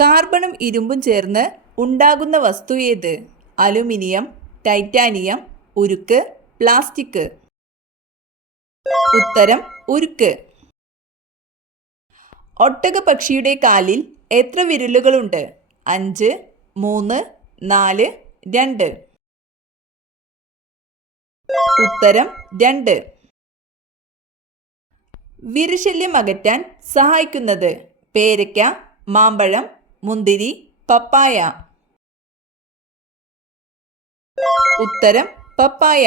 കാർബണും ഇരുമ്പും ചേർന്ന് ഉണ്ടാകുന്ന വസ്തു ഏത്? അലുമിനിയം, ടൈറ്റാനിയം, ഉരുക്ക്, പ്ലാസ്റ്റിക്. ഉത്തരം ഉരുക്ക്. ഒട്ടകപ്പക്ഷിയുടെ കാലിൽ എത്ര വിരലുകളുണ്ട്? 5, 3, 4, 2. ഉത്തരം 2. വിരശല്യം അകറ്റാൻ സഹായിക്കുന്നത്? പേരയ്ക്ക, മാമ്പഴം, മുന്തിരി, പപ്പായ. ഉത്തരം പപ്പായ.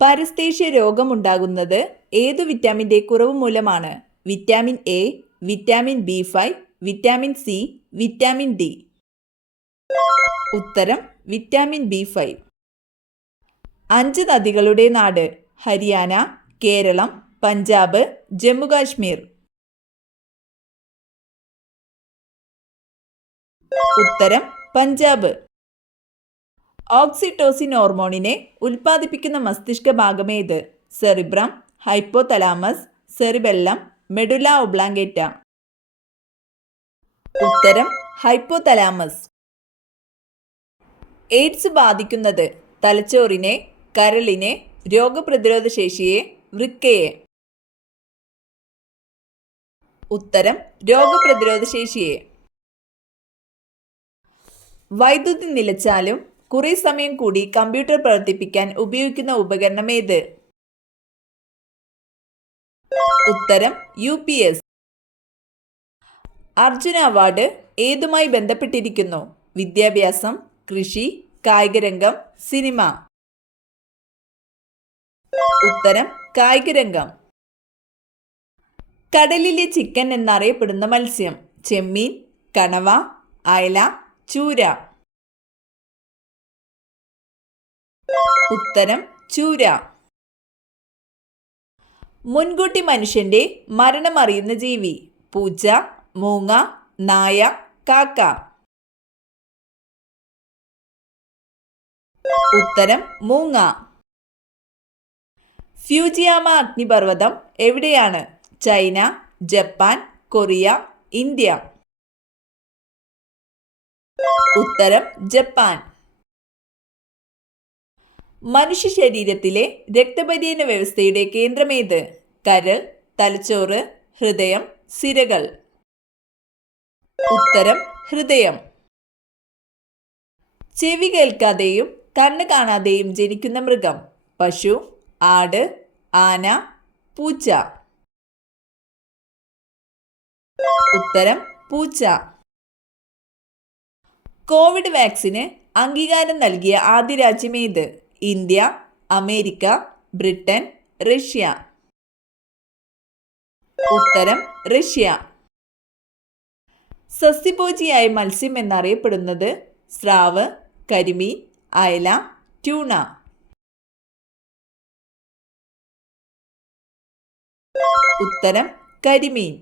പരസ്തേഷ്യ രോഗമുണ്ടാകുന്നത് ഏതു വിറ്റാമിൻ്റെ കുറവ് മൂലമാണ്? Vitamin A, vitamin B5, vitamin C, vitamin D. ഉത്തരം വിറ്റാമിൻ B5. 5 നദികളുടെ നാട്? ഹരിയാന, കേരളം, പഞ്ചാബ്, ജമ്മുകാശ്മീർ. ഉത്തരം പഞ്ചാബ്. ഓക്സിറ്റോസിൻ ഹോർമോണിനെ ഉൽപ്പാദിപ്പിക്കുന്ന മസ്തിഷ്ക ഭാഗമേത്? Cerebrum, hypothalamus, cerebellum, medulla oblongata. ഉത്തരം ഹൈപ്പോതലാമസ്. എയ്ഡ്സ് ബാധിക്കുന്നത് തലച്ചോറിനെ, കരളിനെ, രോഗപ്രതിരോധ ശേഷിയെ, വൃക്കയെ. ഉത്തരം രോഗപ്രതിരോധ ശേഷിയെ. വൈദ്യുതി നിലച്ചാലും കുറേ സമയം കൂടി കമ്പ്യൂട്ടർ പ്രവർത്തിപ്പിക്കാൻ ഉപയോഗിക്കുന്ന ഉപകരണം ഏത്? ഉത്തരം UPS. അർജുന അവാർഡ് ഏതുമായി ബന്ധപ്പെട്ടിരിക്കുന്നു? വിദ്യാഭ്യാസം, കൃഷി, കായികരംഗം, സിനിമ. ഉത്തരം കായികരംഗം. കടലിലെ ചിക്കൻ എന്നറിയപ്പെടുന്ന മത്സ്യം? ചെമ്മീൻ, കണവ, അയല, ചൂര. ഉത്തരം ചൂര. മുൻകൂട്ടി മനുഷ്യന്റെ മരണമറിയുന്ന ജീവി? പൂച്ച, മൂങ്ങ, നായ, കാക്ക. ഉത്തരം മൂങ്ങ. ഫ്യൂജിയാമ അഗ്നിപർവ്വതം എവിടെയാണ്? China, Japan, Korea, India. ഉത്തരം ജപ്പാൻ. മനുഷ്യ ശരീരത്തിലെ രക്തപര്യന വ്യവസ്ഥയുടെ കേന്ദ്രമേത്? കരൾ, തലച്ചോറ്, ഹൃദയം, സിരകൾ. ഉത്തരം ഹൃദയം. ചെവി കേൾക്കാതെയും കണ്ണ് കാണാതെയും ജനിക്കുന്ന മൃഗം? പശു, ആട്, ആന, പൂച്ച. ഉത്തരം പൂച്ച. കോവിഡ് വാക്സിന് അംഗീകാരം നൽകിയ ആദ്യ രാജ്യമേത്? India, America, Britain, Russia. ഉത്തരം റഷ്യ. സസ്യഭോജിയായ മത്സ്യം എന്നറിയപ്പെടുന്നത്? സ്രാവ്, കരിമീൻ, അയല, ട്യൂണ. ഉത്തരം കരിമീൻ.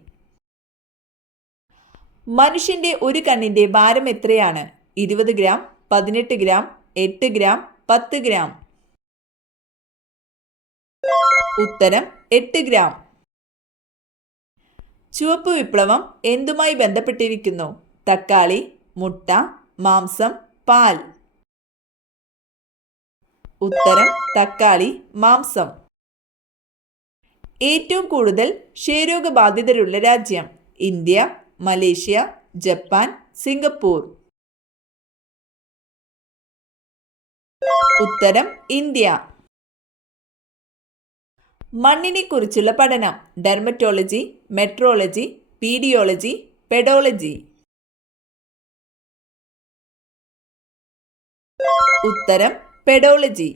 മനുഷ്യന്റെ ഒരു കണ്ണിന്റെ ഭാരം എത്രയാണ്? 20 ഗ്രാം, 18 ഗ്രാം, 8 ഗ്രാം, 10 ഗ്രാം. ഉത്തരം 8 ഗ്രാം. ചുവപ്പ് വിപ്ലവം എന്തുമായി ബന്ധപ്പെട്ടിരിക്കുന്നു? തക്കാളി, മുട്ട, മാംസം, പാൽ. ഉത്തരം തക്കാളി, മാംസം. ഏറ്റവും കൂടുതൽ ക്ഷയരോഗബാധിതരുള്ള രാജ്യം? India, Malaysia, Japan, Singapore. ഉത്തരം ഇന്ത്യ. മണ്ണിനെ കുറിച്ചുള്ള പഠനം? Dermatology, metrology, pediology, pedology. ഉത്തരം പെഡോളജി.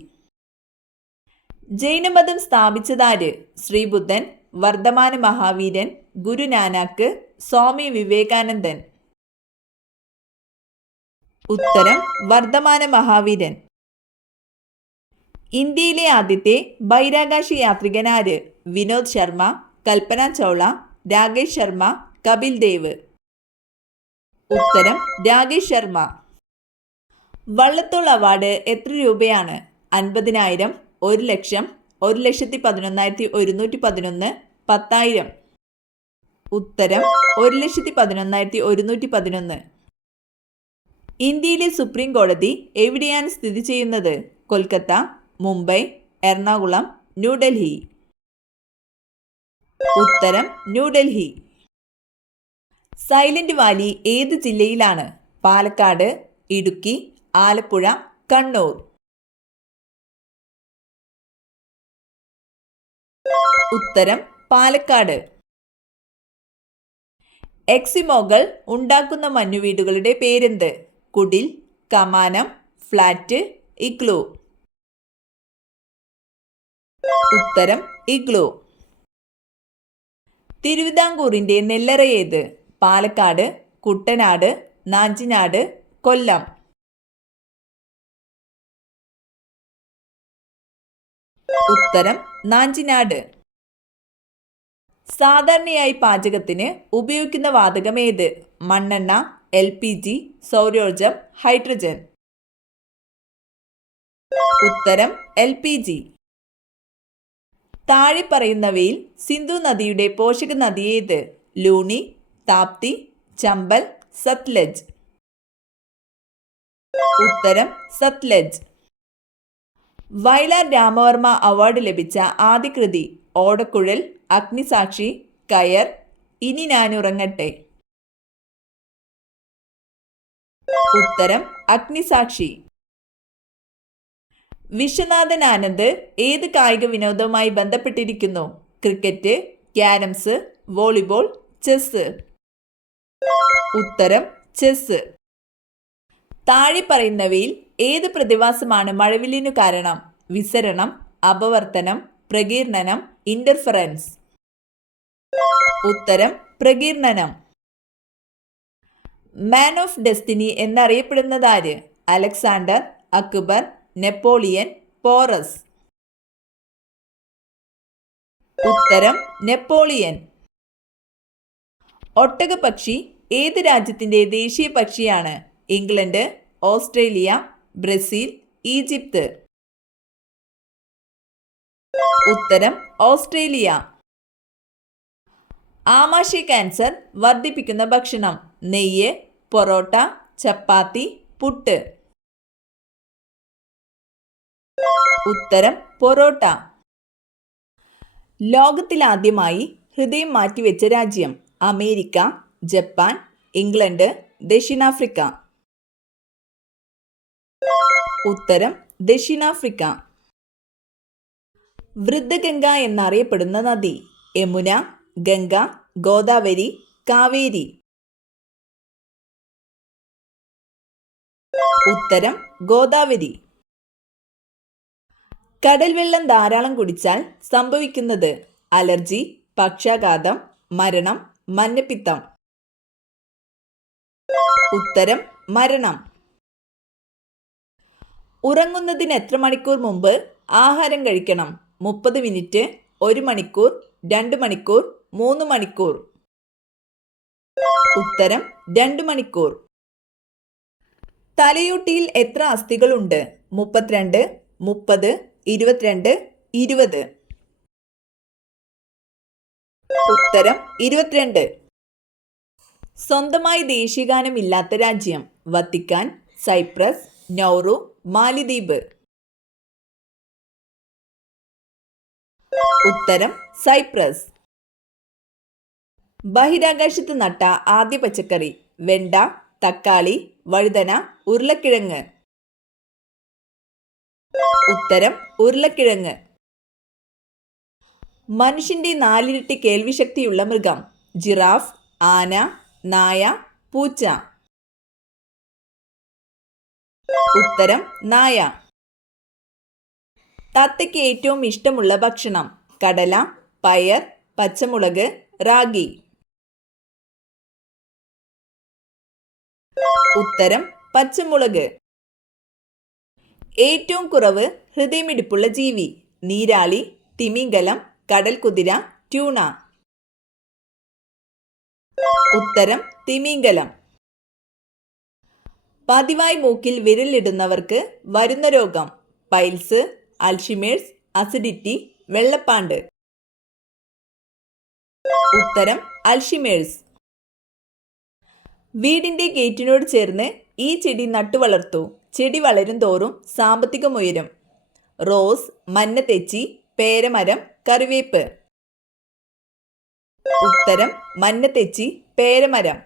ജൈനമതം സ്ഥാപിച്ചതാര്? ശ്രീബുദ്ധൻ, വർദ്ധമാന മഹാവീരൻ, ഗുരുനാനാക്ക്, സ്വാമി വിവേകാനന്ദൻ. ഉത്തരം വർദ്ധമാന മഹാവീരൻ. ഇന്ത്യയിലെ ആദ്യത്തെ ബഹിരാകാശ യാത്രികൻ ആര്? വിനോദ് ശർമ്മ, കൽപ്പന ചൗള, രാകേഷ് ശർമ്മ, കപിൽ ദേവ്. ഉത്തരം രാകേഷ് ശർമ്മ. വള്ളത്തോൾ അവാർഡ് എത്ര രൂപയാണ്? 50,000, 1,00,000, 1,11,111, 10,000. ഉത്തരം 1,11,111. ഇന്ത്യയിലെ സുപ്രീം കോടതി എവിടെയാണ് സ്ഥിതി ചെയ്യുന്നത്? കൊൽക്കത്ത, മുംബൈ, എറണാകുളം, ന്യൂഡൽഹി. ഉത്തരം ന്യൂഡൽഹി. സൈലന്റ് വാലി ഏത് ജില്ലയിലാണ്? പാലക്കാട്, ഇടുക്കി, ആലപ്പുഴ, കണ്ണൂർ. ഉത്തരം പാലക്കാട്. എക്സിമോകൾ ഉണ്ടാക്കുന്ന മഞ്ഞുവീടുകളുടെ പേരെന്ത്? കുടിൽ, കമാനം, ഫ്ലാറ്റ്, ഇഗ്ലൂ. ഉത്തരം ഇഗ്ലൂ. തിരുവിതാംകൂറിന്റെ നെല്ലറ ഏത്? പാലക്കാട്, കുട്ടനാട്, നാഞ്ചിനാട്, കൊല്ലം. ഉത്തരം നാഞ്ചിനാട്. സാധാരണയായി പാചകത്തിന് ഉപയോഗിക്കുന്ന വാതകം ഏത്? മണ്ണെണ്ണ, LPG, സൗരോർജം, ഹൈഡ്രജൻ. ഉത്തരം LPG. താഴെ പറയുന്നവയിൽ സിന്ധു നദിയുടെ പോഷക നദി ഏത്? ലൂണി, താപ്തി, ചമ്പൽ, സത്ലജ്. ഉത്തരം സത്ലജ്. വയലാർ രാമവർമ്മ അവാർഡ് ലഭിച്ച ആദ്യ കൃതി? ഓടക്കുഴൽ, അഗ്നിസാക്ഷി, കയർ, ഇനി ഞാനുറങ്ങട്ടെ. ഉത്തരം അഗ്നിസാക്ഷി. വിശ്വനാഥൻ ആനന്ദ് ഏത് കായിക വിനോദവുമായി ബന്ധപ്പെട്ടിരിക്കുന്നു? Cricket, carroms, volleyball, chess. ഉത്തരം ചെസ്. താഴെ പറയുന്നവയിൽ ഏത് പ്രതിഭാസമാണ് മഴവില്ലിനു കാരണം? വിസരണം, അപവർത്തനം, പ്രകീർണനം, ഇന്റർഫെറൻസ്. ഉത്തരം പ്രകീർണനം. മാൻ ഓഫ് ഡെസ്റ്റിനി എന്നറിയപ്പെടുന്നതാര്? Alexander, Akbar, Napoleon, Porus. ഉത്തരം നെപ്പോളിയൻ. ഒട്ടകപ്പക്ഷി ഏത് രാജ്യത്തിന്റെ ദേശീയ പക്ഷിയാണ്? England, Australia, Brazil, Egypt. ഉത്തരം ഓസ്ട്രേലിയ. ആമാശയ ക്യാൻസർ വർദ്ധിപ്പിക്കുന്ന ഭക്ഷണം? നെയ്യ്, പൊറോട്ട, ചപ്പാത്തി, പുട്ട്. ഉത്തരം പൊറോട്ട. ലോകത്തിലാദ്യമായി ഹൃദയം മാറ്റിവെച്ച രാജ്യം? അമേരിക്ക, ജപ്പാൻ, ഇംഗ്ലണ്ട്, ദക്ഷിണാഫ്രിക്ക. ഉത്തരം ദക്ഷിണാഫ്രിക്ക. വൃദ്ധഗംഗ എന്നറിയപ്പെടുന്ന നദി? യമുന, ഗംഗ, ഗോദാവരി, കാവേരി. ഉത്തരം ഗോദാവരി. കടൽ വെള്ളം ധാരാളം കുടിച്ചാൽ സംഭവിക്കുന്നത്? അലർജി, പക്ഷാഘാതം, മരണം, മഞ്ഞപ്പിത്തം. ഉത്തരം മരണം. ഉറങ്ങുന്നതിന് എത്ര മണിക്കൂർ മുമ്പ് ആഹാരം കഴിക്കണം? 30 മിനിറ്റ്, 1 മണിക്കൂർ, 2 മണിക്കൂർ, 3 മണിക്കൂർ. ഉത്തരം 2 മണിക്കൂർ. തലയോട്ടിയിൽ എത്ര അസ്ഥികളുണ്ട്? 32, 30, 22, 20. ഉത്തരം 22. സ്വന്തമായി ദേശീയഗാനം ഇല്ലാത്ത രാജ്യം? വത്തിക്കാൻ, സൈപ്രസ്, നൗറു, മാലിദ്വീപ്. ഉത്തരം സൈപ്രസ്. ബഹിരാകാശത്ത് നട്ട ആദ്യ പച്ചക്കറി? വെണ്ട, തക്കാളി, വഴുതന, ഉരുളക്കിഴങ്ങ്. ഉത്തരം ഉരുളക്കിഴങ്ങ്. മനുഷ്യന്റെ 4 ഇരട്ടി കേൾവിശക്തിയുള്ള മൃഗം? ജിറാഫ്, ആന, നായ, പൂച്ച. ഉത്തരം നായ. തത്തയ്ക്ക് ഏറ്റവും ഇഷ്ടമുള്ള ഭക്ഷണം? കടല, പയർ, പച്ചമുളക്, റാഗി. ഉത്തരം പച്ചമുളക്. ഏറ്റവും കുറവ് ഹൃദയമിടിപ്പുള്ള ജീവി? നീരാളി, തിമിംഗലം, കടൽക്കുതിര, ട്യൂണ. ഉത്തരം തിമിംഗലം. പതിവായി മൂക്കിൽ വിരലിടുന്നവർക്ക് വരുന്ന രോഗം? പൈൽസ്, അൽഷിമേഴ്സ്, അസിഡിറ്റി, വെള്ളപ്പാണ്ട്. ഉത്തരം അൽഷിമേഴ്സ്. വീടിൻ്റെ ഗേറ്റിനോട് ചേർന്ന് ഈ ചെടി നട്ടുവളർത്തൂ. ചെടി വളരും തോറും സാമ്പത്തികമുയരും. റോസ്, മഞ്ഞത്തെച്ചി, പേരമരം, കറിവേപ്പ്. ഉത്തരം മഞ്ഞത്തെച്ചി, പേരമരം.